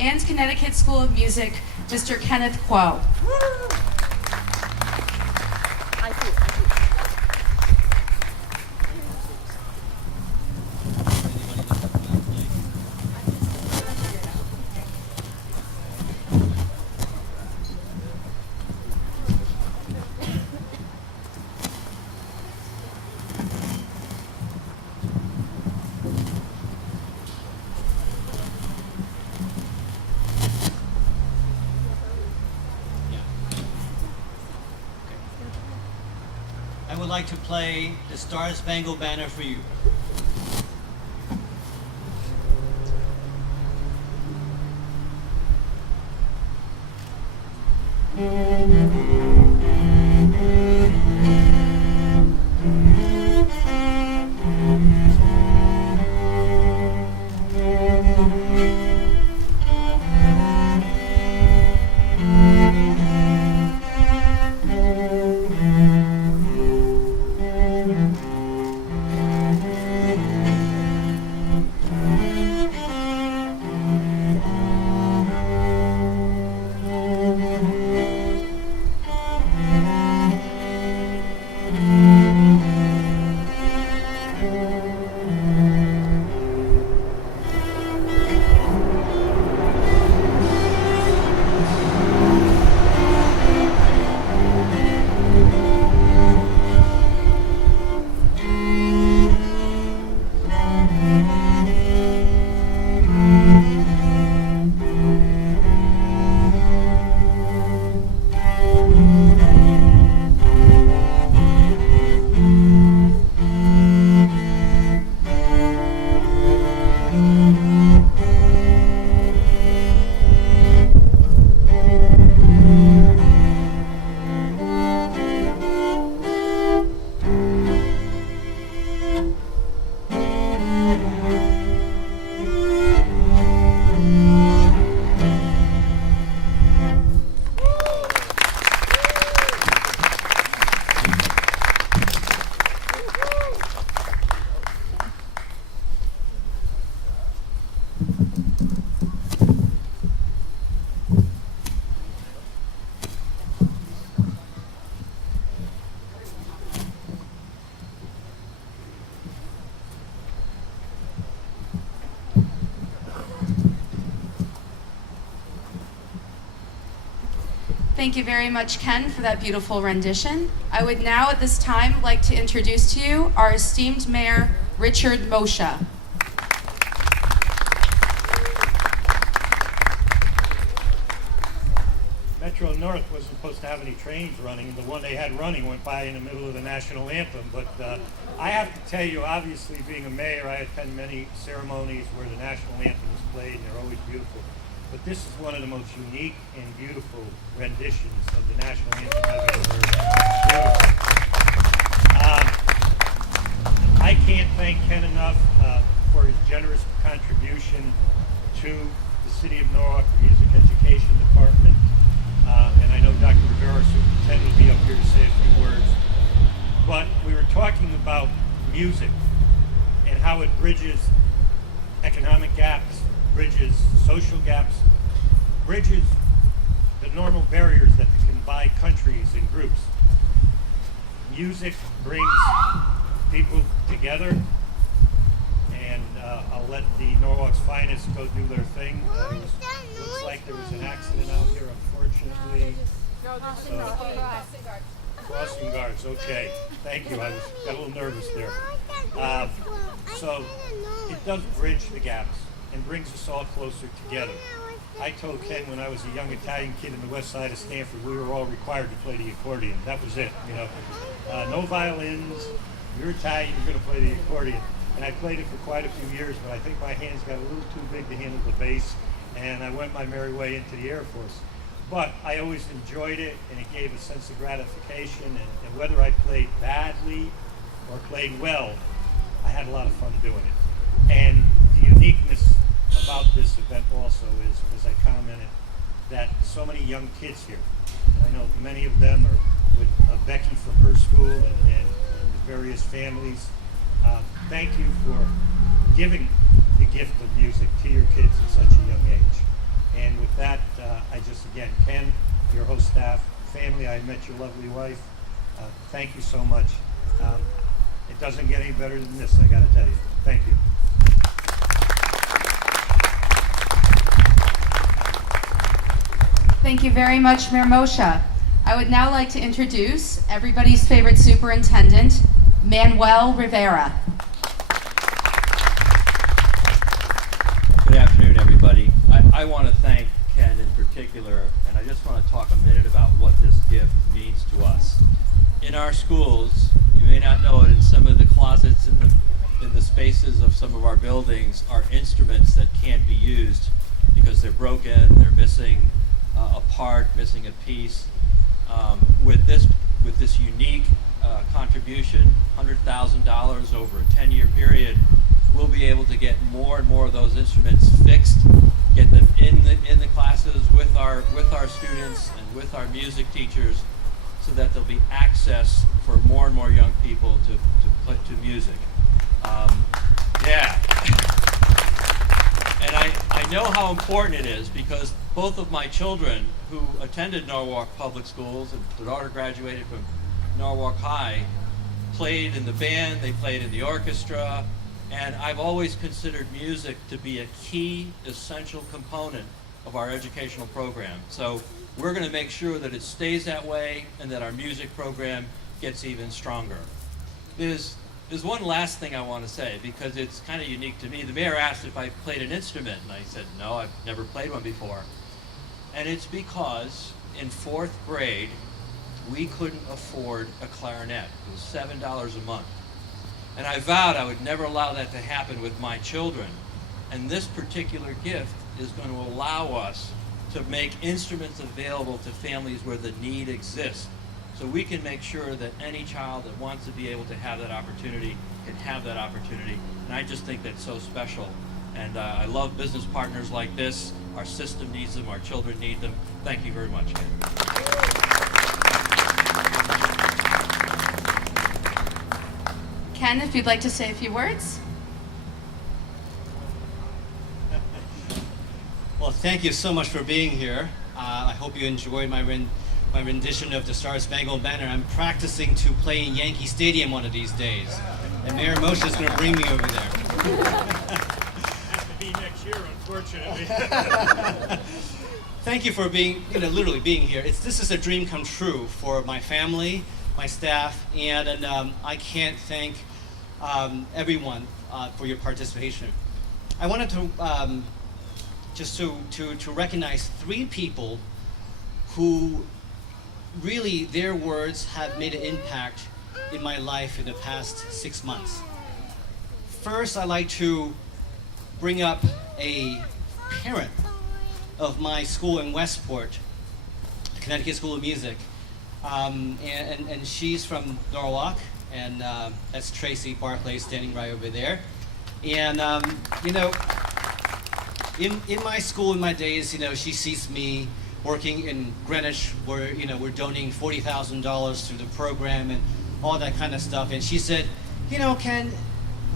and Connecticut School of Music, Mr. Kenneth Kuo. I would like to play the Star Spangled Banner for you. Thank you very much, Ken, for that beautiful rendition. I would now at this time like to introduce to you our esteemed Mayor, Richard Moccia. Metro North wasn't supposed to have any trains running. The one they had running went by in the middle of the national anthem. But I have to tell you, obviously being a mayor, I attend many ceremonies where the national anthem is played, and they're always beautiful. But this is one of the most unique and beautiful renditions of the national anthem I've ever heard. I can't thank Ken enough for his generous contribution to the City of Norwalk Music Education Department. And I know Dr. Rivera, Superintendent, will be up here to say a few words. But we were talking about music and how it bridges economic gaps, bridges social gaps, bridges the normal barriers that can divide countries and groups. Music brings people together, and I'll let the Norwalk's finest go do their thing. Looks like there was an accident out here, unfortunately. Crossing guards, okay. Thank you, I got a little nervous there. So it does bridge the gaps and brings us all closer together. I told Ken when I was a young Italian kid in the west side of Stanford, we were all required to play the accordion. That was it, you know. No violins, you're Italian, you're gonna play the accordion. And I played it for quite a few years, but I think my hands got a little too big to handle the bass, and I went my merry way into the Air Force. But I always enjoyed it, and it gave a sense of gratification, and whether I played badly or played well, I had a lot of fun doing it. And the uniqueness about this event also is, as I commented, that so many young kids here, I know many of them are with Becky from her school and the various families. Thank you for giving the gift of music to your kids at such a young age. again, Ken, your whole staff, family, I met your lovely wife. Thank you so much. It doesn't get any better than this, I gotta tell you. Thank you. Thank you very much, Mayor Moccia. I would now like to introduce everybody's favorite superintendent, Manuel Rivera. Good afternoon, everybody. I want to thank Ken in particular, and I just want to talk a minute about what this gift means to us. In our schools, you may not know it, in some of the closets in the spaces of some of our buildings are instruments that can't be used because they're broken, they're missing a part, missing a piece. With this unique contribution, $100,000 over a 10-year period, we'll be able to get more and more of those instruments fixed, get them in the classes with our students and with our music teachers, so that there'll be access for more and more young people to music. Yeah. And I know how important it is, because both of my children who attended Norwalk Public Schools, and the daughter graduated from Norwalk High, played in the band, they played in the orchestra, and I've always considered music to be a key, essential component of our educational program. So we're going to make sure that it stays that way and that our music program gets even stronger. There's one last thing I want to say, because it's kind of unique to me. The mayor asked if I played an instrument, and I said, no, I've never played one before. And it's because in 4th grade, we couldn't afford a clarinet. It was $7 a month. And I vowed I would never allow that to happen with my children. And this particular gift is going to allow us to make instruments available to families where the need exists. So we can make sure that any child that wants to be able to have that opportunity can have that opportunity. And I just think that's so special. And I love business partners like this. Our system needs them, our children need them. Thank you very much, Ken. Ken, if you'd like to say a few words. Well, thank you so much for being here. I hope you enjoyed my rendition of the Star Spangled Banner. I'm practicing to play in Yankee Stadium one of these days, and Mayor Moccia is going to bring me over there. Be next year, unfortunately. Thank you for being, literally being here. This is a dream come true for my family, my staff, and I can't thank everyone for your participation. I wanted to just to recognize 3 people who really, their words have made an impact in my life in the past 6 months. First, I'd like to bring up a parent of my school in Westport, Connecticut School of Music. And she's from Norwalk, and that's Tracy Barclay standing right over there. And, in my school, in my days, she sees me working in Greenwich, where, we're donating $40,000 to the program and all that kind of stuff. And she said, Ken,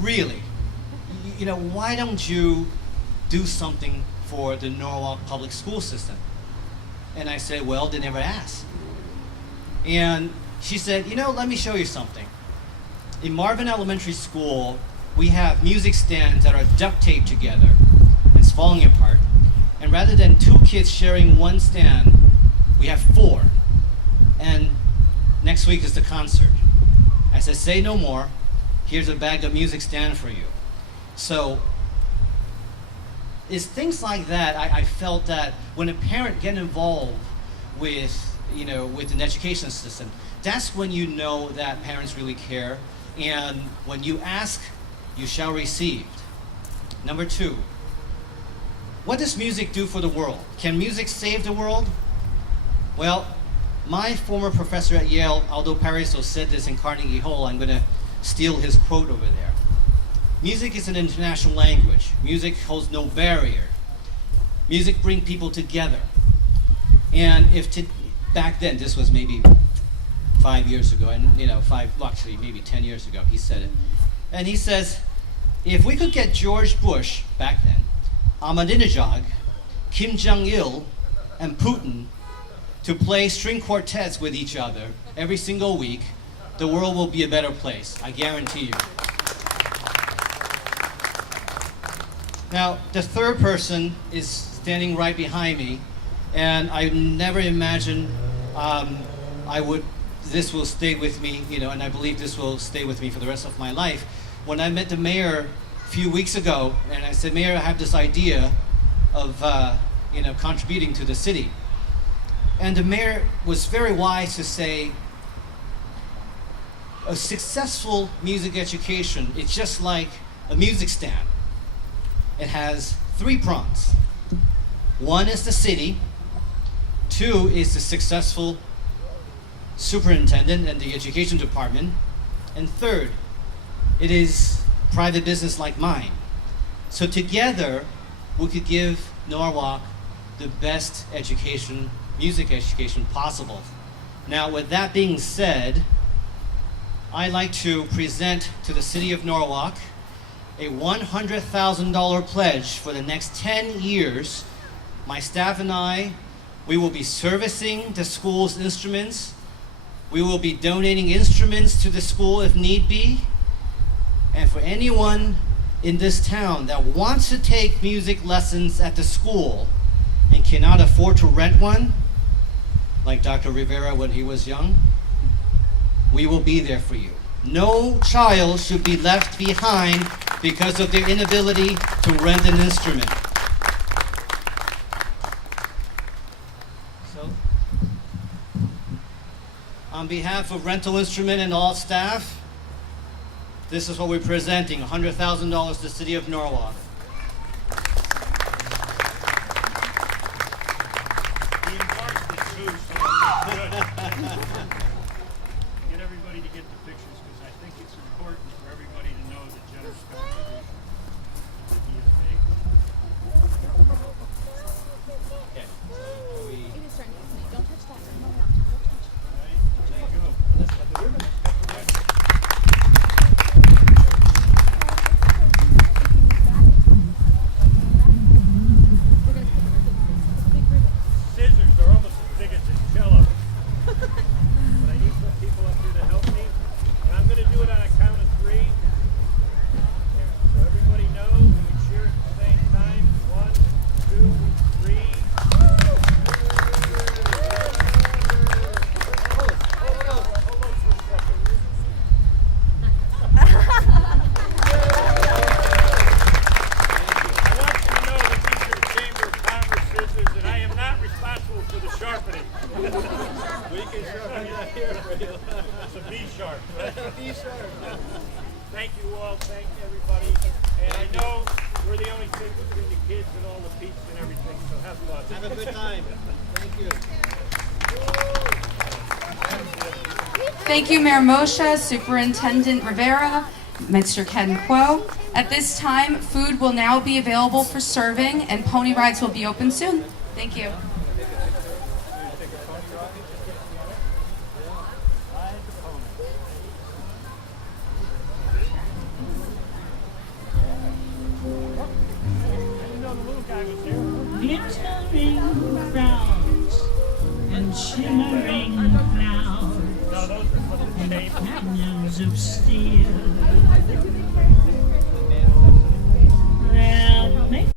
really, why don't you do something for the Norwalk public school system? And I said, well, they never asked. And she said, let me show you something. In Marvin Elementary School, we have music stands that are duct taped together. It's falling apart. And rather than 2 kids sharing one stand, we have 4. And next week is the concert. I said, say no more. Here's a bag of music stand for you. So it's things like that. I felt that when a parent get involved with an education system, that's when you know that parents really care. And when you ask, you shall receive. Number 2, what does music do for the world? Can music save the world? Well, my former professor at Yale, Aldo Pariso, said this in Carnegie Hall. I'm going to steal his quote over there. Music is an international language. Music holds no barrier. Music brings people together. And back then, this was maybe 5 years ago, and actually maybe 10 years ago, he said it. And he says, if we could get George Bush back then, Ahmadinejad, Kim Jong-il, and Putin to play string quartets with each other every single week, the world will be a better place. I guarantee you. Now, the third person is standing right behind me, and I never imagined this will stay with me, and I believe this will stay with me for the rest of my life. When I met the mayor a few weeks ago, and I said, Mayor, I have this idea of, contributing to the city. And the mayor was very wise to say, a successful music education, it's just like a music stand. It has 3 prongs. 1 is the city, 2 is the successful superintendent and the education department, and 3rd, it is private business like mine. So together, we could give Norwalk the best education, music education possible. Now, with that being said, I'd like to present to the city of Norwalk a $100,000 pledge for the next 10 years. My staff and I, we will be servicing the school's instruments. We will be donating instruments to the school if need be. And for anyone in this town that wants to take music lessons at the school and cannot afford to rent one, like Dr. Rivera when he was young, we will be there for you. No child should be left behind because of their inability to rent an instrument. So, on behalf of Rental Instrument and all staff, this is what we're presenting, $100,000 to the city of Norwalk. He embarked the two, so I'm good. Get everybody to get the pictures because I think it's important for everybody to know the generous contribution that he has made. Okay, so we... It is starting to me. Don't touch that. No, no, don't touch it. All right, there you go. Let's cut the ribbon. Cut the ribbon. We're gonna cut the ribbon. It's a big ribbon. Scissors are almost as big as this cello. But I need some people up here to help me. And I'm going to do it on a count of 3. There, so everybody knows and we cheer at the same time. 1, 2, 3. Hold on for a second. I want you to know that these are the Chamber of Commerce scissors and I am not responsible for the sharpening. We can sharpen that here for you. It's a B sharp. Be sure. Thank you all. Thank everybody. And I know we're the only thing between the kids and all the pizza and everything, so have fun. Have a good time. Thank you. Thank you, Mayor Moccia, Superintendent Rivera, Mr. Kenneth Kuo. At this time, food will now be available for serving and pony rides will be open soon. Thank you. Glittering crowds and shimmering clouds No, those are for the and table. canyons of steel.